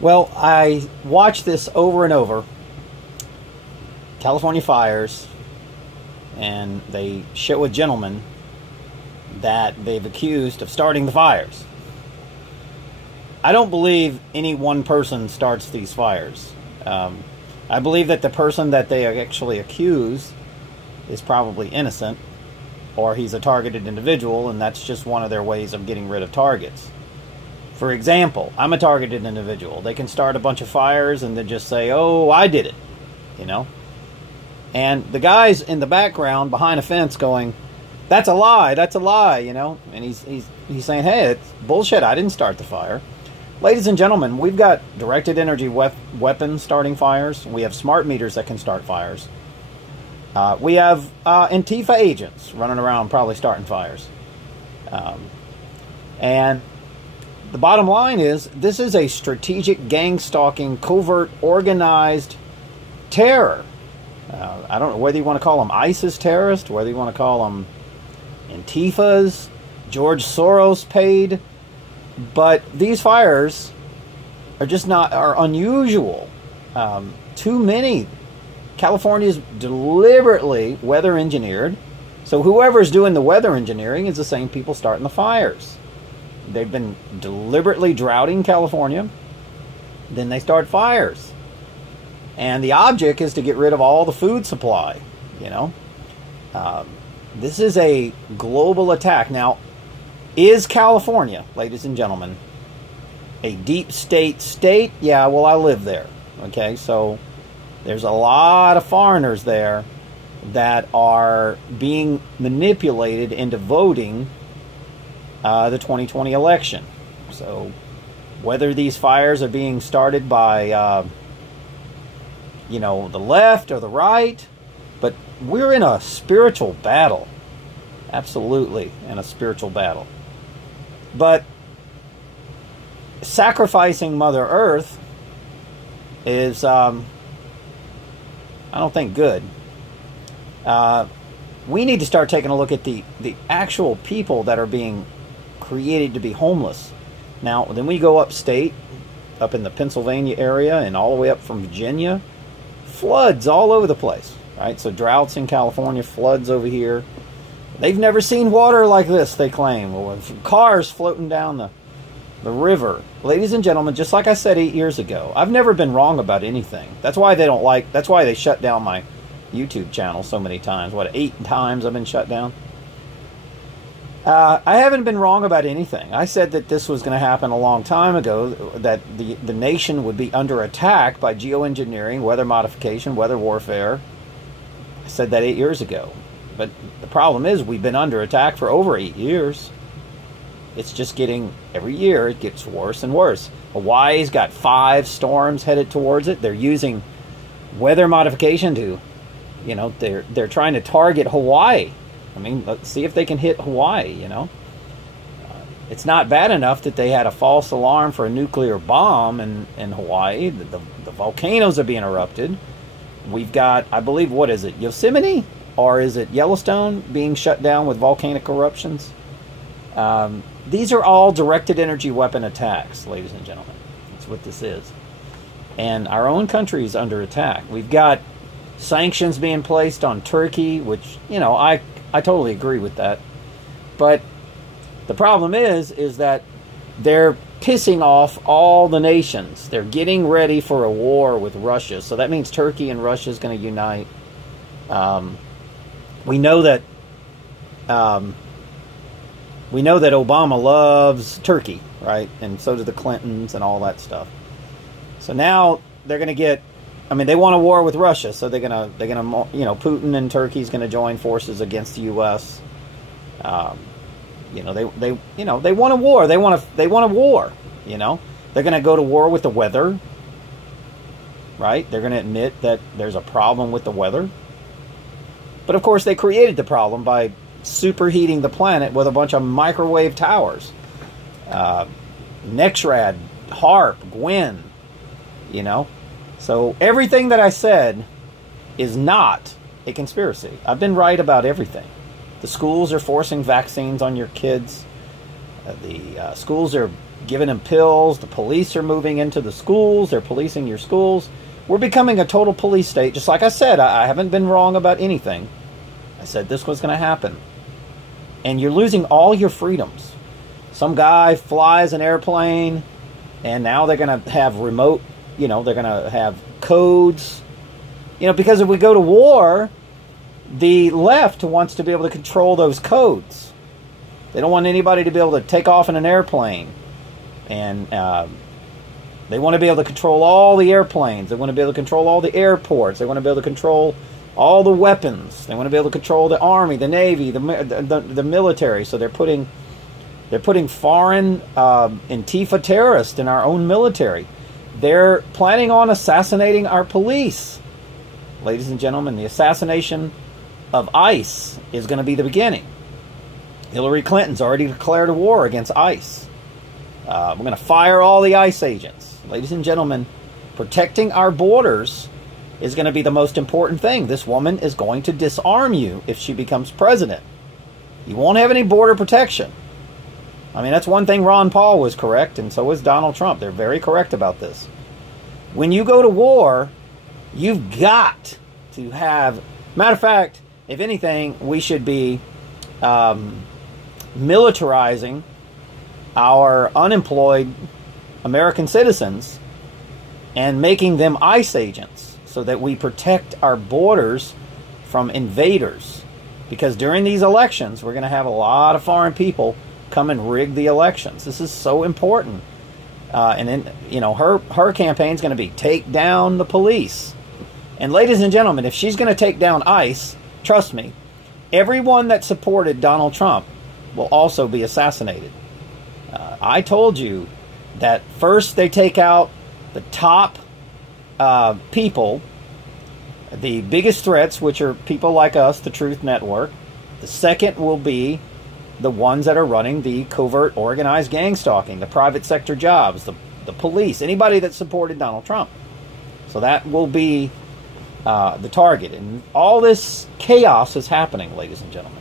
Well, I watched this over and over. California fires, and they show a gentleman that they've accused of starting the fires. I don't believe any one person starts these fires. I believe that the person that they actually accuse is probably innocent, or he's a targeted individual, and that's just one of their ways of getting rid of targets. For example, I'm a targeted individual. They can start a bunch of fires and then just say, oh, I did it, you know? And the guy's in the background behind a fence going, that's a lie, you know? And he's saying, hey, it's bullshit, I didn't start the fire. Ladies and gentlemen, we've got directed energy weapons starting fires. We have smart meters that can start fires. We have Antifa agents running around probably starting fires. And the bottom line is, this is a strategic, gang-stalking, covert, organized terror. I don't know whether you want to call them ISIS terrorists, whether you want to call them Antifas, George Soros paid, but these fires are unusual. Too many. California's deliberately weather engineered, so whoever's doing the weather engineering is the same people starting the fires. They've been deliberately droughting California, then they start fires. And the object is to get rid of all the food supply, you know. This is a global attack. Now, is California, ladies and gentlemen, a deep state? Yeah, well, I live there. Okay, so there's a lot of foreigners there that are being manipulated into voting the 2020 election. So whether these fires are being started by you know, the left or the right, but we're in a spiritual battle. Absolutely in a spiritual battle. But sacrificing Mother Earth is I don't think good. We need to start taking a look at the actual people that are being created to be homeless. Now, then we go upstate, up in the Pennsylvania area and all the way up from Virginia, floods all over the place, right? So droughts in California, floods over here. They've never seen water like this, they claim. Cars floating down the river. Ladies and gentlemen, just like I said 8 years ago, I've never been wrong about anything. That's why they shut down my YouTube channel so many times. What, 8 times I've been shut down? I haven't been wrong about anything. I said that this was going to happen a long time ago, that the nation would be under attack by geoengineering, weather modification, weather warfare. I said that 8 years ago. But the problem is, we've been under attack for over 8 years. It's just getting, every year, it gets worse and worse. Hawaii's got 5 storms headed towards it. They're using weather modification to, you know, they're trying to target Hawaii. I mean, let's see if they can hit Hawaii, you know. It's not bad enough that they had a false alarm for a nuclear bomb in Hawaii. The volcanoes are being erupted. We've got, I believe, what is it, Yosemite? Or is it Yellowstone being shut down with volcanic eruptions? These are all directed energy weapon attacks, ladies and gentlemen. That's what this is. And our own country is under attack. We've got sanctions being placed on Turkey, which, you know, I totally agree with that. But the problem is that they're pissing off all the nations. They're getting ready for a war with Russia. So that means Turkey and Russia is going to unite. We know that Obama loves Turkey, right? And so do the Clintons and all that stuff. So now they're going to get, I mean, they want a war with Russia, so they're gonna, you know, Putin and Turkey's going to join forces against the U.S. You know, they want a war. They want a war. You know, they're going to go to war with the weather, right? They're going to admit that there's a problem with the weather. But of course, they created the problem by superheating the planet with a bunch of microwave towers. Nexrad, HARP, Gwen, you know. So everything that I said is not a conspiracy. I've been right about everything. The schools are forcing vaccines on your kids. The schools are giving them pills. The police are moving into the schools. They're policing your schools. We're becoming a total police state. Just like I said, I haven't been wrong about anything. I said this was going to happen. And you're losing all your freedoms. Some guy flies an airplane, and now they're going to have remote, they're going to have codes. Because if we go to war, the left wants to be able to control those codes. They don't want anybody to be able to take off in an airplane. And they want to be able to control all the airplanes. They want to be able to control all the airports. They want to be able to control all the weapons. They want to be able to control the Army, the Navy, the military. So they're putting foreign Antifa terrorists in our own military. They're planning on assassinating our police. Ladies and gentlemen, the assassination of ICE is going to be the beginning. Hillary Clinton's already declared a war against ICE. We're going to fire all the ICE agents. Ladies and gentlemen, protecting our borders is going to be the most important thing. This woman is going to disarm you if she becomes president. You won't have any border protection. I mean, that's one thing Ron Paul was correct, and so was Donald Trump. They're very correct about this. When you go to war, you've got to have... Matter of fact, if anything, we should be militarizing our unemployed American citizens and making them ICE agents so that we protect our borders from invaders. Because during these elections, we're going to have a lot of foreign people come and rig the elections. This is so important. And then, her campaign is going to be take down the police. And ladies and gentlemen, if she's going to take down ICE, trust me, everyone that supported Donald Trump will also be assassinated. I told you that first they take out the top people, the biggest threats, which are people like us, the Truth Network. The second will be the ones that are running the covert organized gang stalking, the private sector jobs, the police, anybody that supported Donald Trump. So that will be the target. And all this chaos is happening, ladies and gentlemen.